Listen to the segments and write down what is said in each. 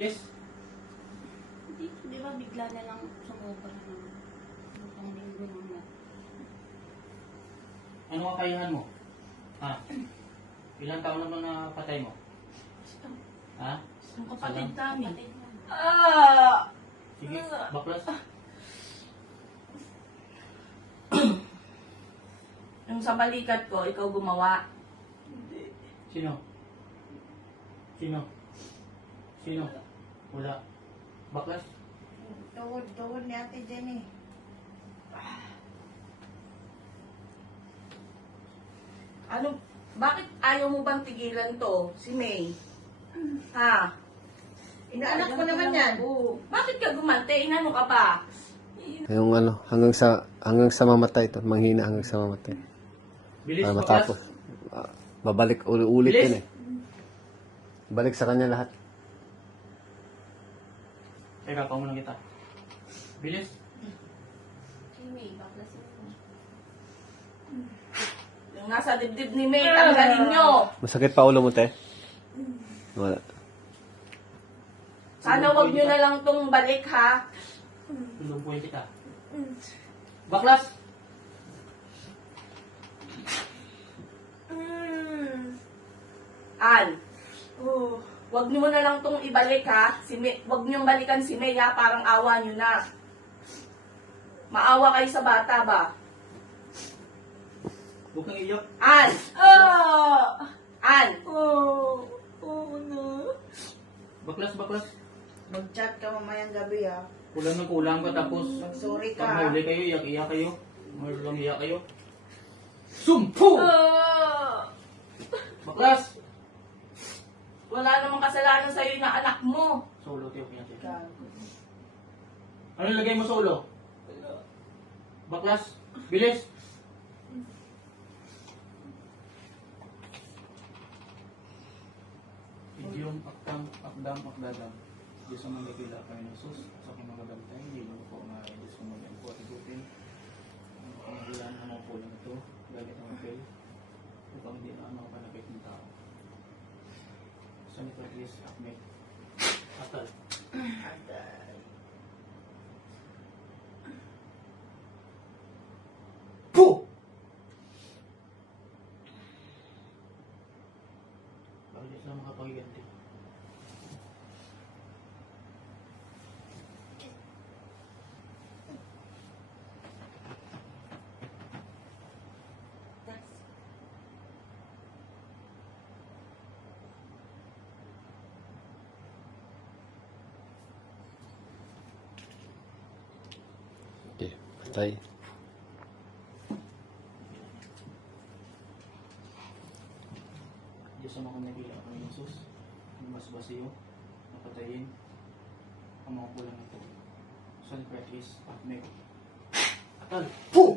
Bilis. Di ba bigla na lang sumobra ng lutong linggo naman. Ano kakayahan mo? Ha? Ilang taon naman na patay mo? Ha? Ang kapatid namin. Sige, baklas. Yung sa balikat ko, ikaw gumawa. Sino? Sino? Sino? Wala. Baklas? Tuhod ni Ate Jenny. Ano, bakit ayaw mo bang tigilan to, si May? Ha? Inaanak ko naman yan. Bakit ka gumante? Inano ka ba? Yung ano, hanggang sa mamatay to, manghina hanggang sa mamatay. Bilis, Para baklas. matapos. Babalik ulit Bilis. yun eh. Balik sa kanya lahat. Teka, pamulang kita. Bilis. May baklasin mo. Yung nasa dibdib ni May, tanggalin nyo. Masakit pa ulo mo, te? Wala. Sana wag nyo na lang tong balik, ha? Tulumpuin kita. Baklas! An, wag nyo na lang tong ibalik, ha? Wag nyo balikan si May, ha? Parang awa nyo na. Maawa kayo sa bata ba? Huwag kang iyak. An! An! Baklas, baklas. Mag-chat ka mamayang gabi ha. Kulang na kulang ka tapos Mag-sorry ka pag ha. mahuli kayo, iyak-iyak kayo. Marulang iyak kayo. Sumpu! Baklas! Wala namang kasalanan sa'yo na anak mo. Solo, tiyo, pinatid. Gago. Ano lagay mo solo? Baklas! Bilis! Idiom, akdam, Diyos ang magkakila kayo ng sus, sa aking mga bantay, hindi mo po nga Diyos ang mga po at igutin. Ang pangagilan ng mga pulang ito, galit ang apel, upang hindi na ano panapit ng tao. Sa nito is akmek. Atal. Puh! Bakit di sila makapagiganti? Okay, patay. Diyos ang mga nagila ang Panginoon Jesus, ang mas basiyo, napatayin, ang mga pulang ito. Son practice, akmek. Atal! Puh!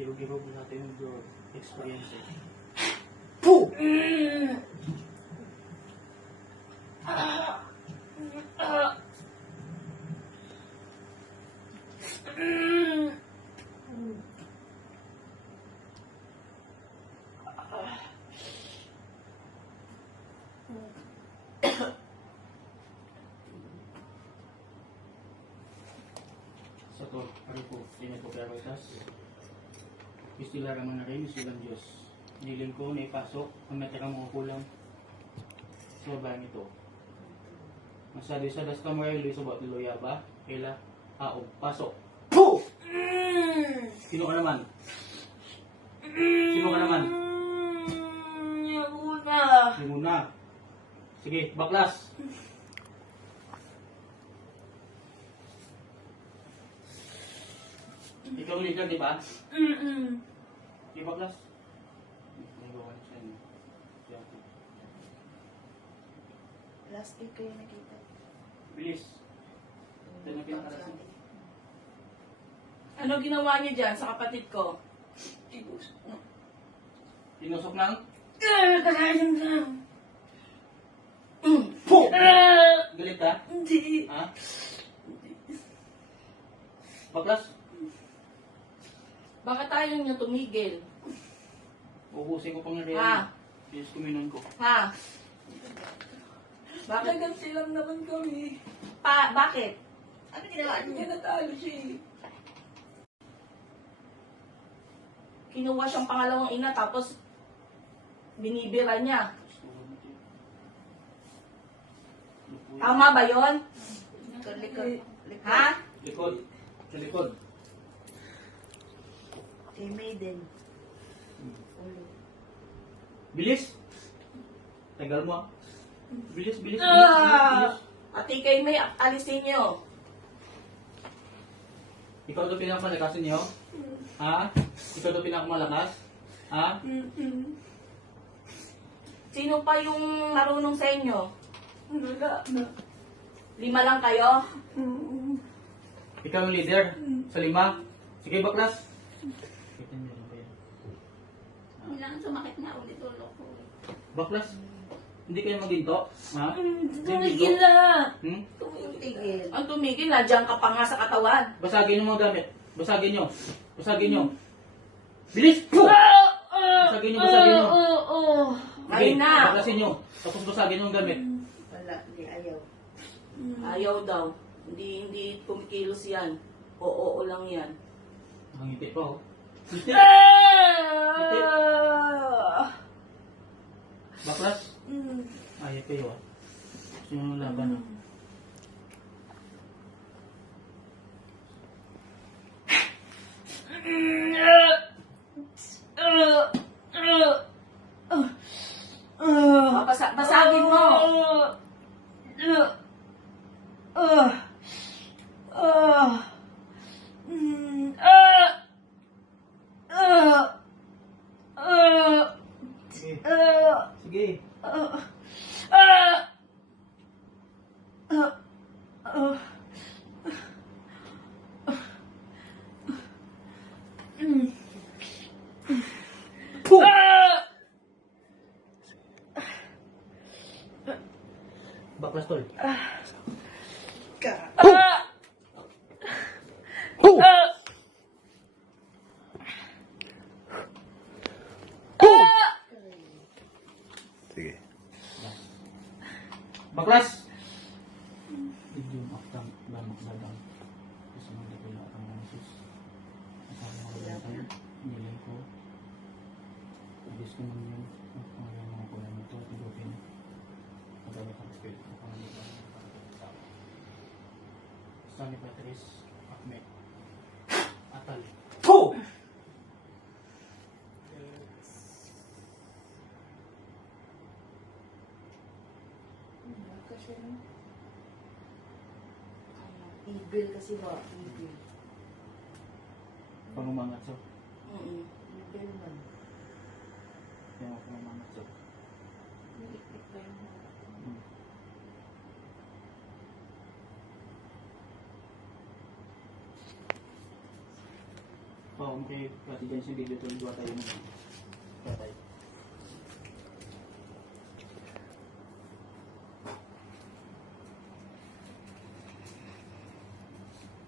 Giro-giro natin yung experience eh. Puh! Sa to, ano po, hindi po prioritas. Istila raman na rin, istilang Diyos. Niling ko na ipasok, ang natirang mga kulang sa babae nito. Masadi sa das kamoy, luis sa bawat luya ba? Kila, haog, pasok. Puh! Sino ka naman? Sino ka naman? Yung muna. Sige, baklas. Ikaw ulit lang, di ba? Sige, baklas. Nagawa niya siya niya. Last week kayo nakita. Bilis. Ito na pinakalasin. Ano ginawa niyo dyan sa kapatid ko? Tinusok ng... Kakain lang. Po! Galit ka? Hindi. Ha? Baklas, Bakit tayo niyo tumigil? ubusin ko pang Ha? nariyan. Yes, kuminon ko. Ha? Bakit? Naganti lang naman kami. Bakit? Ano ginawa niyo? Hindi natalo siya eh. Kinuha siyang pangalawang ina tapos binibira niya. Tama ba yon? Likod, likod. Ha? Likod. Sa likod. Si Maiden. Ulo. Bilis! Tagal mo ah. Bilis, bilis, bilis, bilis, Ah! bilis. Ate kay May, alisin niyo. Ikaw ito pinakamalakas niyo? Ha? Ikaw ito pinakamalakas? Ha? Sino pa yung marunong sa inyo? Wala na. 5 lang kayo? Ikaw yung leader? Sa 5? Sige, baklas. Kita niyo rin ba yan? Kailangan sumakit na ulit ulo ko. Baklas? Hindi kayo maginto? Ha? Tumigil na. Hmm? Tigil. Ang tumigil, nandiyan ka pa nga sa katawan. Basagin yung mga gamit. Basagin nyo. Basagin nyo. Bilis! Basagin nyo, basagin nyo. Ayun na. Baklasin nyo. Tapos basagin yung gamit. Wala, di ayaw. Ayaw daw. Hindi kumikilos yan. Oo lang yan. Ang ngiti pa oh. Ngiti. Baklas? Ayaw kayo ah. Gusto nyo ng laban ah. Basagin mo. Sige. Sige. Puh! Baklas tol. Ka. Sige. Baklas! Video maktang lamak dagang. Gusto mo dito lang ang Jesus. Kasama ko lang tayo. Nilang ko. Ibis ko naman yun. Ang pangalan mga kulang ito. Tugupin. Magalit ang spirit. Ang pangalan ng tao. Stanley Patrice. Ahmed. Atal. Puh! Kasi no? Evil kasi ba? Evil. Pangumangat so. Evil man. Kaya ako pangumangat so. Iiklik pa yung mga. Kung kayo pati dyan sa video ito, dua tayo mo. Patay.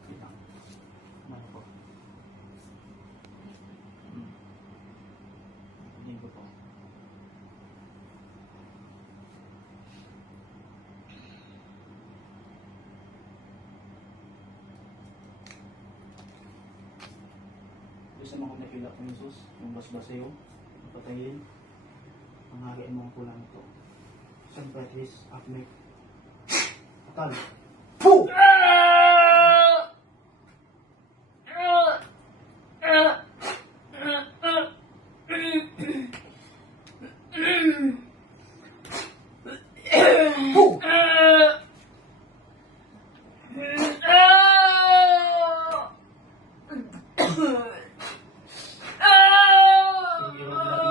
Kitang. Ano po? Hindi ko po. Gusto mo kung nakilap ng Jesus, yung basbasayo, patayin, ang hagain mo ang kulang ito. San Patrice, Ahmed, Atal. Puh! Puh! Hindi ko natin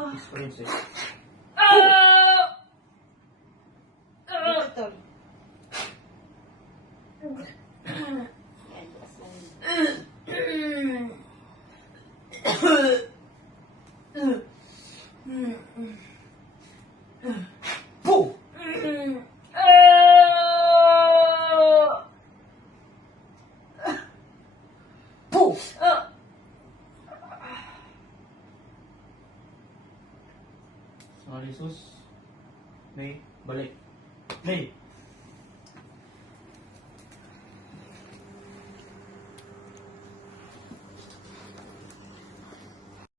yung experience eh. Ito, tol. Puh! Puh! Sorry, sus. May, balik. May,